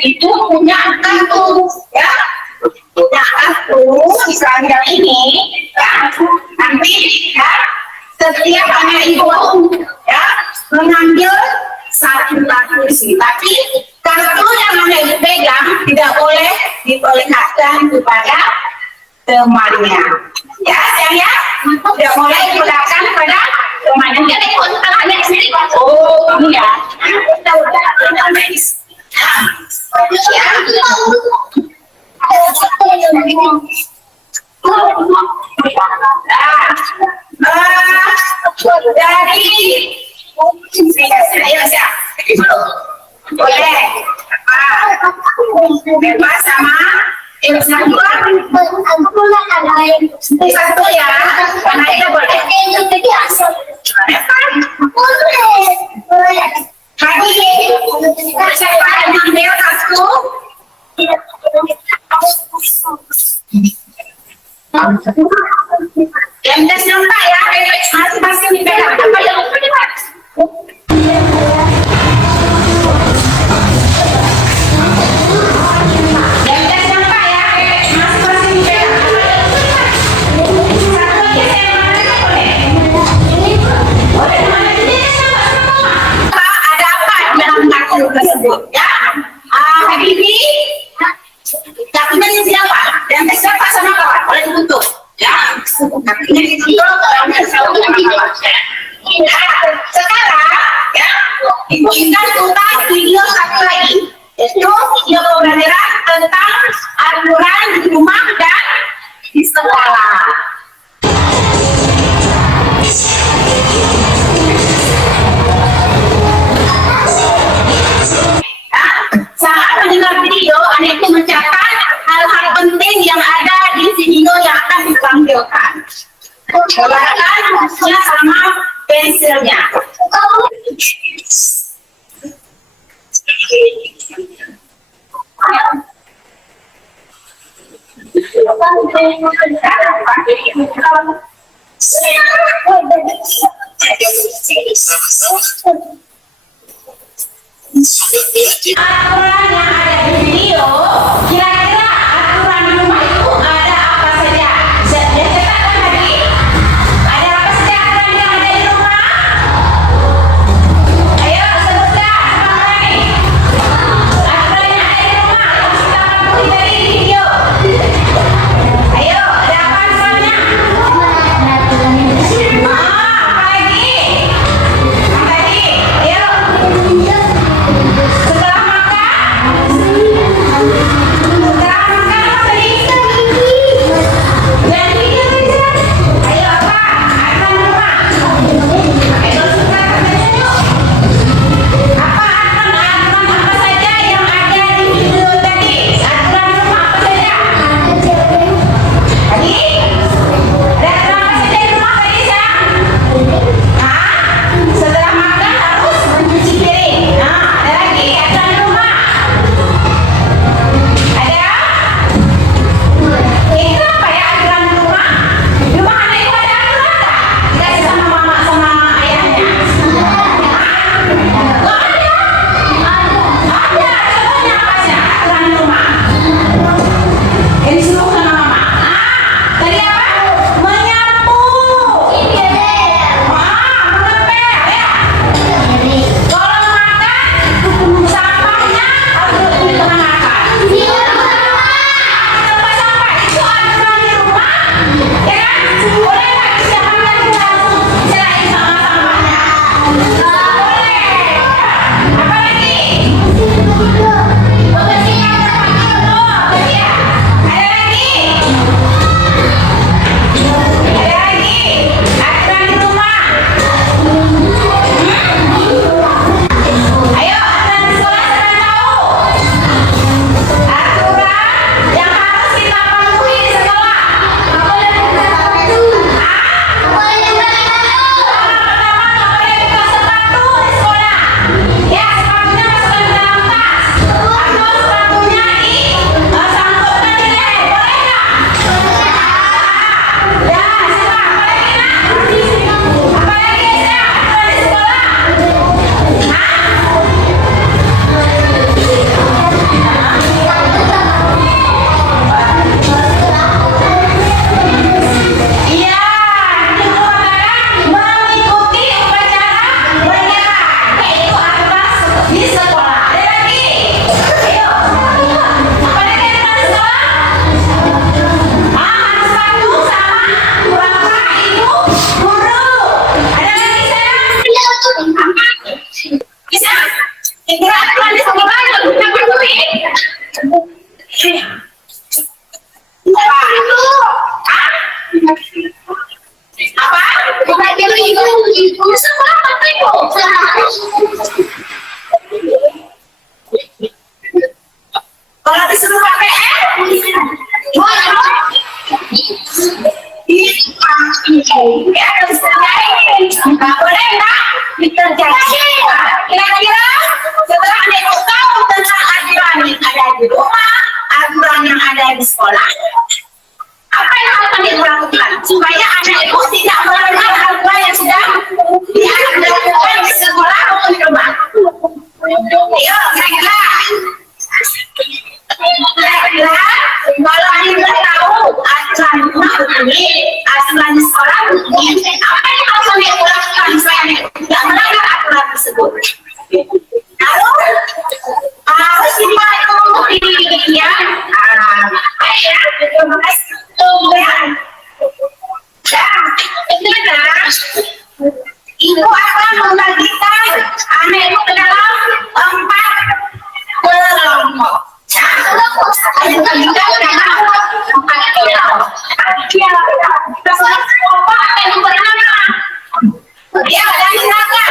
Itu punya kartu ya, punya kartu misalnya ini ya, nanti ya setiap anak ibu ya mengambil satu kartu di sini, tapi kartu yang anak ibu pegang tidak boleh diperlihatkan kepada temannya ya, sayang ya, tidak boleh diperlihatkan kepada temannya. Jadi untuk anaknya sendiri, oh kamu ya, udah medis. Ya. Boleh bebas sama satu ya, karena itu boleh. Saya ambil satu. Yang tes nampak ya, masing-masing dipegang apa yang terlibat. Tersebut ya, hari ini kakinya siapa dan siapa sama kawan boleh dibentuk ya, kakinya di situ sekarang ya ibu ingat tentang video satu lagi, itu video pembelajaran tentang aturan di rumah dan di sekolah. Saat mendengar video, Anda itu mencatat hal-hal penting yang ada di video yang akan ditampilkan. Gunakan bukunya sama pensilnya. Aturan yang ada di video, kira-kira aturan di rumah itu ada apa saja? Saya catatkan tadi, ada apa saja aturan yang ada di rumah? Ayo sebutkan, semangat nih. Aturan yang ada di rumah yang kita patuhi dari video. Ayo, ada apa aturannya? Apa lagi? Apa lagi? Ayo. Setelah makan apa tadi? Dan video ayo apa? Aturan rumah. Ayo suka yuk. Apa aturan apa saja yang ada di video tadi? Aturan rumah apa saja? Tadi? Ada aturan apa saja di rumah tadi, sayang? Setelah makan harus mencuci piring. Ada lagi aturan rumah. Ada? Itu apa ya aturan rumah? Di rumah Anda itu ada aturan tak? Dikasih sama mama sama ayahnya? Nggak ada? Ada. Contohnya apa sih aturan rumah? Yang disuruh sama mama. Tadi apa? Menyapu. Mengepel ya. Kalau makan, sampahnya harus di tengah makan. Tempat sampah itu aturan di rumah, ya kan? Boleh nggak siapkan kita langsung selain sama sampahnya? Boleh. Apa lagi? Pembersihan tempat tidur, ya. Ada lagi? Ada lagi? Aturan di rumah. Ayo, aturan di sekolah siapa tahu? Aturan yang harus kita patuhi di sekolah. Nggak boleh buka sepatu. Pertama nggak boleh buka sepatu. terjadi. Kira-kira setelah adik tahu tentang aturan yang ada di rumah, aturan yang ada di sekolah, apa yang harus adik lakukan supaya anak itu tidak melanggar aturan yang sudah dilakukan di sekolah maupun di rumah? Ayo, kira-kira kalau adik tahu aturan rumah begini, aturan di sekolah begini, apa yang harus adik lakukan supaya adik tidak melanggar aturan tersebut? Lalu harus dipatuhi ya. Ya, terima kasih. Ibu akan membagikan anak itu ke dalam 4 kelompok. Ada bagikan ke dalam 4 kelompok. Kelompok apa yang bernama? Ya, dan silakan.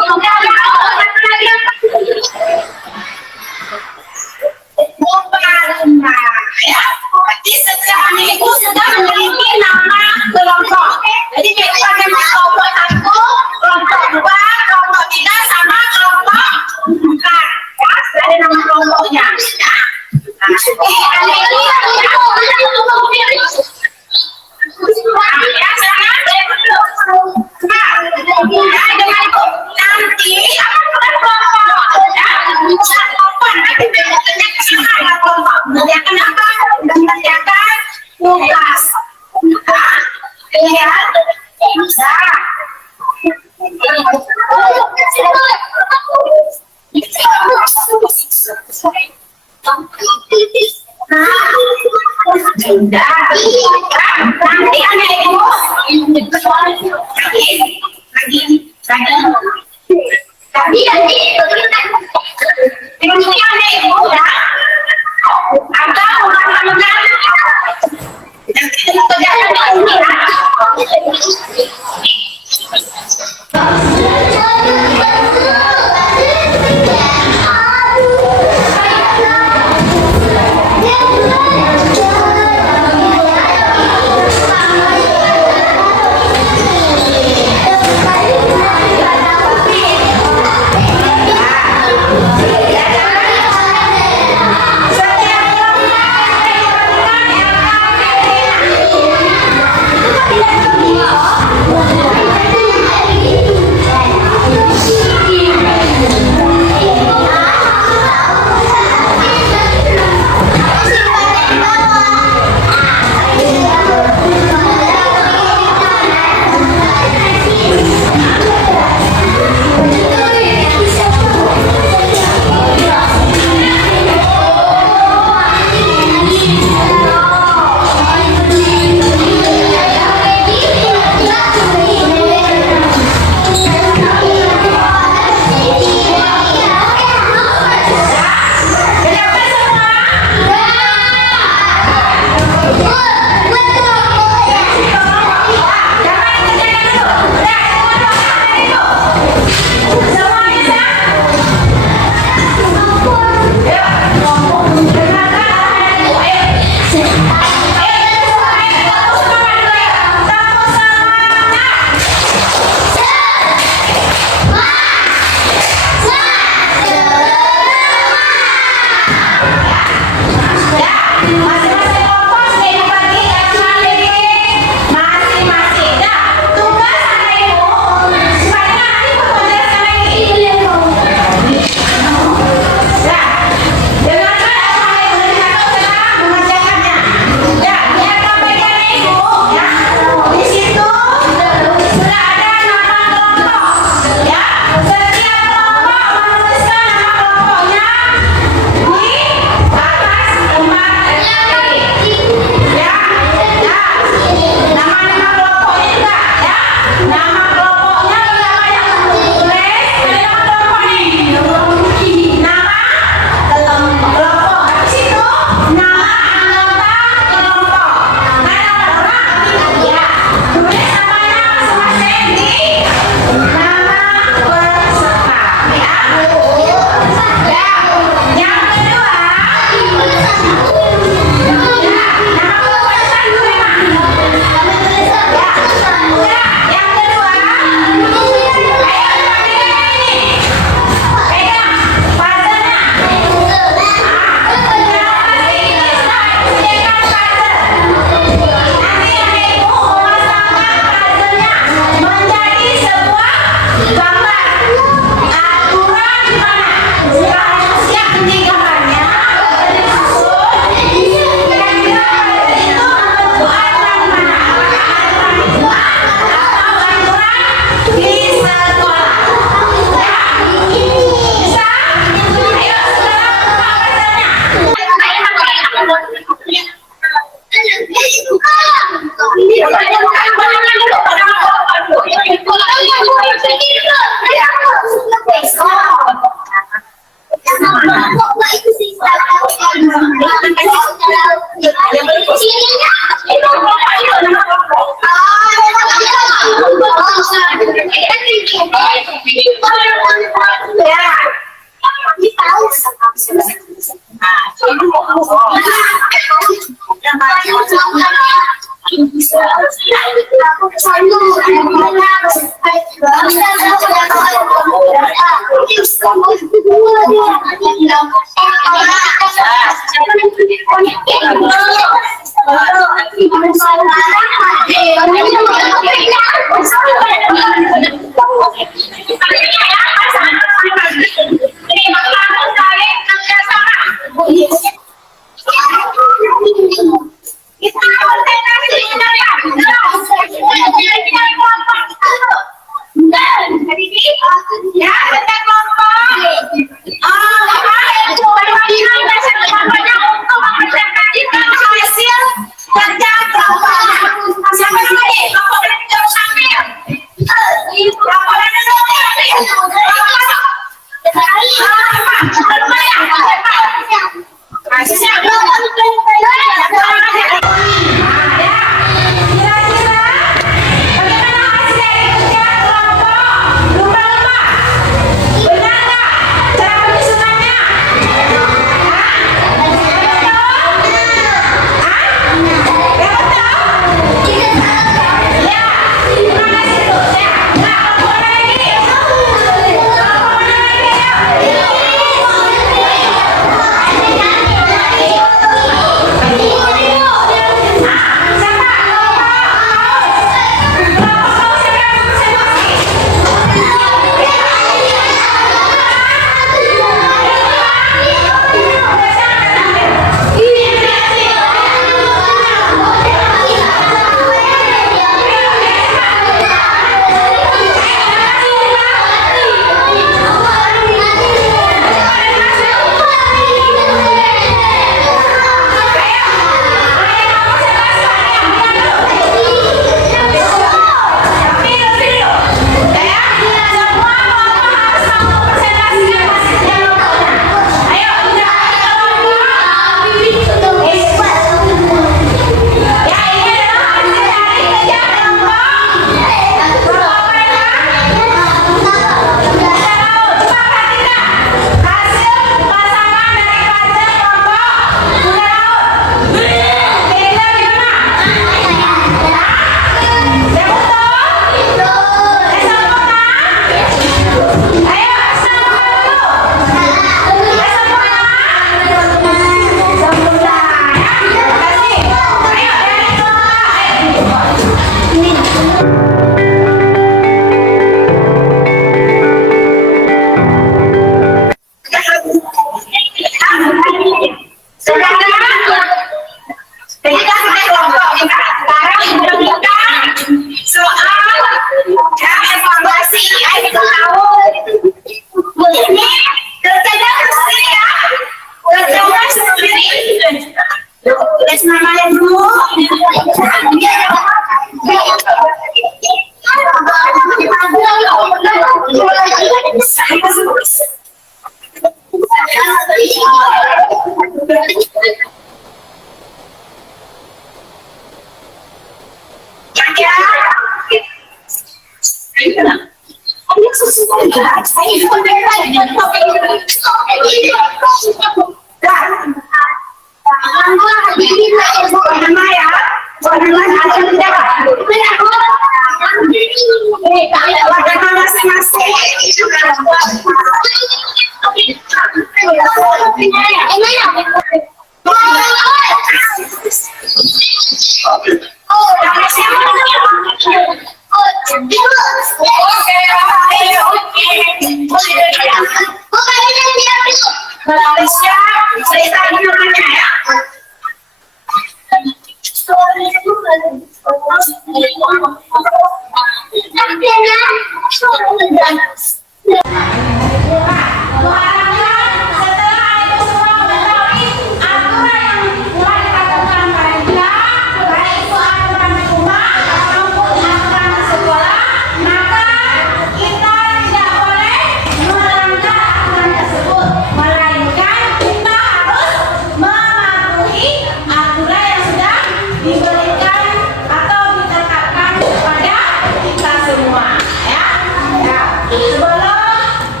Sebelum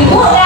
Ibu